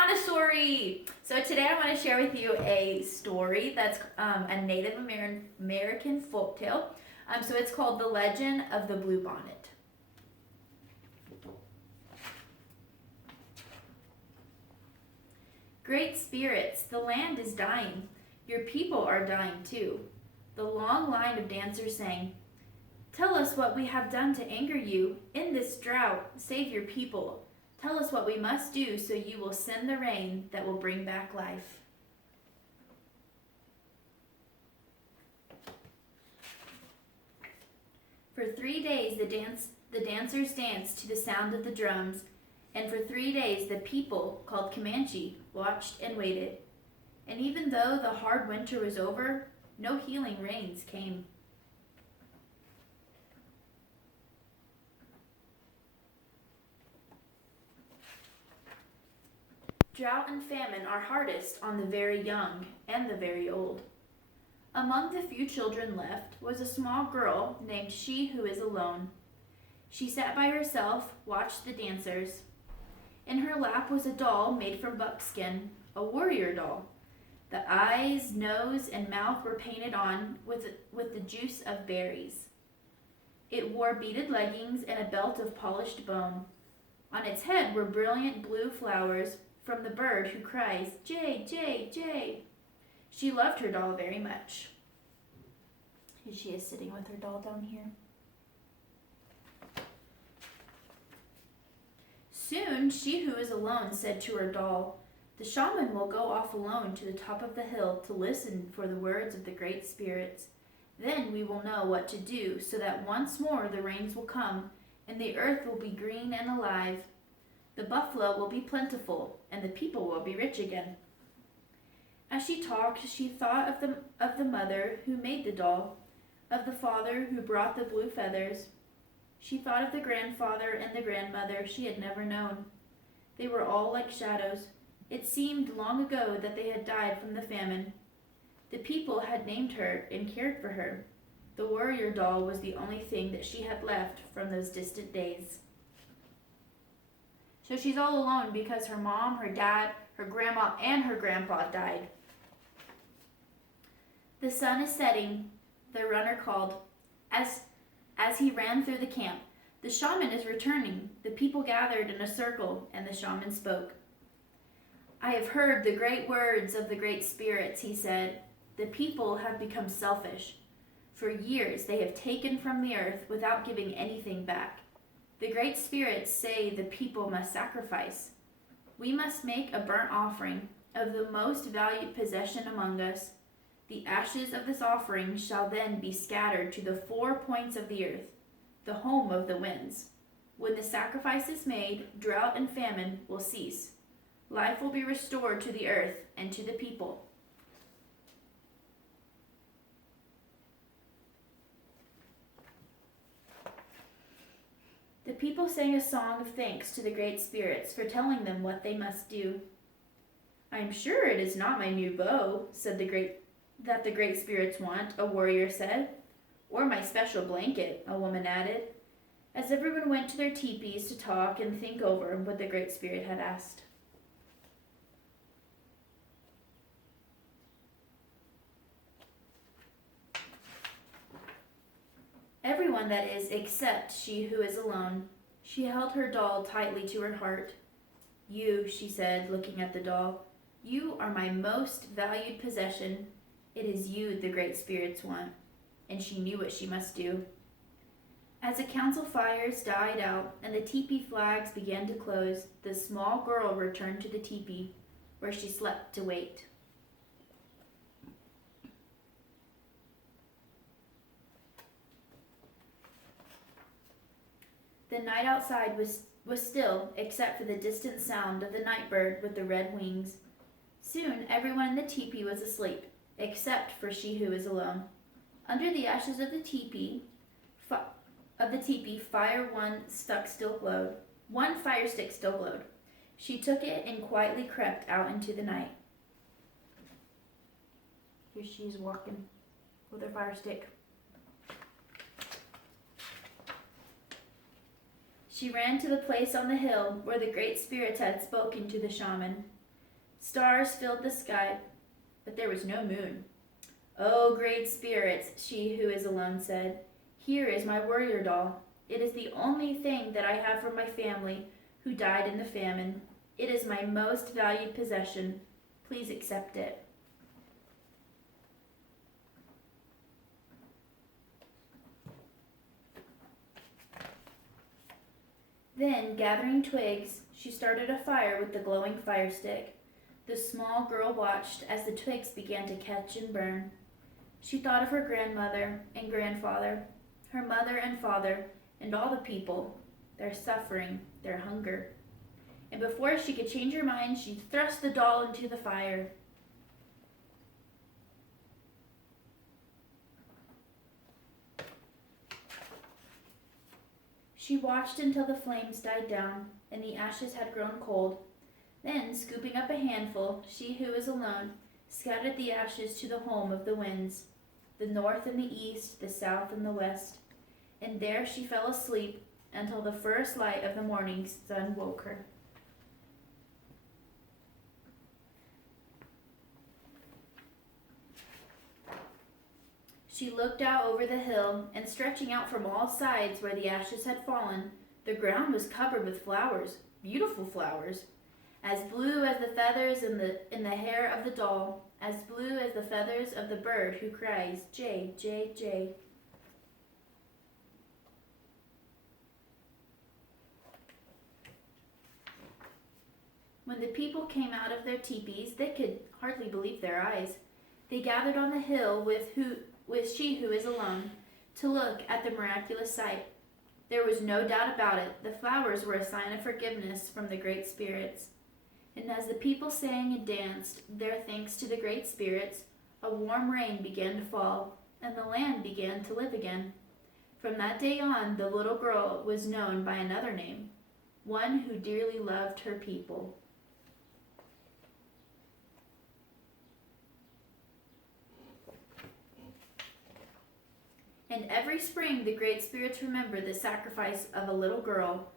Montessori! So today I want to share with you a story that's a Native American folktale. So it's called The Legend of the Bluebonnet. Great spirits, the land is dying. Your people are dying too. The long line of dancers sang, "Tell us what we have done to anger you. In this drought, save your people. Tell us what we must do so you will send the rain that will bring back life." For 3 days the dancers danced to the sound of the drums, and for 3 days the people, called Comanche, watched and waited. And even though the hard winter was over, no healing rains came. Drought and famine are hardest on the very young and the very old. Among the few children left was a small girl named She Who Is Alone. She sat by herself, watched the dancers. In her lap was a doll made from buckskin, a warrior doll. The eyes, nose, and mouth were painted on with the juice of berries. It wore beaded leggings and a belt of polished bone. On its head were brilliant blue flowers from the bird who cries, "Jay, Jay, Jay." She loved her doll very much. Here she is sitting with her doll down here. Soon, She Who Is Alone said to her doll, "The shaman will go off alone to the top of the hill to listen for the words of the great spirits. Then we will know what to do so that once more the rains will come and the earth will be green and alive. The buffalo will be plentiful and the people will be rich again." As she talked, she thought of the mother who made the doll, of the father who brought the blue feathers. She thought of the grandfather and the grandmother she had never known. They were all like shadows. It seemed long ago that they had died from the famine. The people had named her and cared for her. The warrior doll was the only thing that she had left from those distant days. So she's all alone because her mom, her dad, her grandma, and her grandpa died. The sun is setting, the runner called. As he ran through the camp, "The shaman is returning." The people gathered in a circle, and the shaman spoke. "I have heard the great words of the great spirits," he said. "The people have become selfish. For years they have taken from the earth without giving anything back. The great spirits say the people must sacrifice. We must make a burnt offering of the most valued possession among us. The ashes of this offering shall then be scattered to the 4 points of the earth, the home of the winds. When the sacrifice is made, drought and famine will cease. Life will be restored to the earth and to the people." The people sang a song of thanks to the great spirits for telling them what they must do. "I am sure it is not my new bow," said the great spirits want, a warrior said. "Or my special blanket," a woman added, as everyone went to their teepees to talk and think over what the great spirit had asked. Everyone, that is, except She Who Is Alone. She held her doll tightly to her heart. "You," she said, looking at the doll, "you are my most valued possession. It is you the great spirits want." And she knew what she must do. As the council fires died out and the teepee flags began to close, the small girl returned to the teepee, where she slept to wait. The night outside was still, except for the distant sound of the night bird with the red wings. Soon everyone in the teepee was asleep, except for She Who Is Alone. Under the ashes of the teepee, One fire stick still glowed. She took it and quietly crept out into the night. Here she is walking with her fire stick. She ran to the place on the hill where the great spirits had spoken to the shaman. Stars filled the sky, but there was no moon. "Oh, great spirits," she who is alone said, "here is my warrior doll. It is the only thing that I have from my family who died in the famine. It is my most valued possession. Please accept it." Then, gathering twigs, she started a fire with the glowing fire stick. The small girl watched as the twigs began to catch and burn. She thought of her grandmother and grandfather, her mother and father, and all the people, their suffering, their hunger. And before she could change her mind, she thrust the doll into the fire. She watched until the flames died down and the ashes had grown cold. Then, scooping up a handful, she who was alone scattered the ashes to the home of the winds, the north and the east, the south and the west. And there she fell asleep until the first light of the morning sun woke her. She looked out over the hill, and stretching out from all sides where the ashes had fallen, the ground was covered with flowers, beautiful flowers, as blue as the feathers in the hair of the doll, as blue as the feathers of the bird who cries, "Jay, Jay, Jay." When the people came out of their teepees, they could hardly believe their eyes. They gathered on the hill with she who is alone, to look at the miraculous sight. There was no doubt about it. The flowers were a sign of forgiveness from the great spirits. And as the people sang and danced their thanks to the great spirits, a warm rain began to fall, and the land began to live again. From that day on, the little girl was known by another name, one who dearly loved her people. And every spring the great spirits remember the sacrifice of a little girl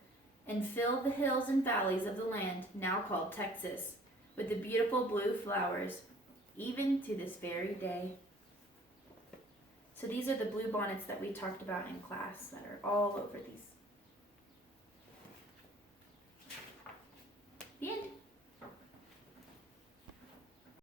and fill the hills and valleys of the land, now called Texas, with the beautiful blue flowers, even to this very day. So these are the blue bonnets that we talked about in class that are all over these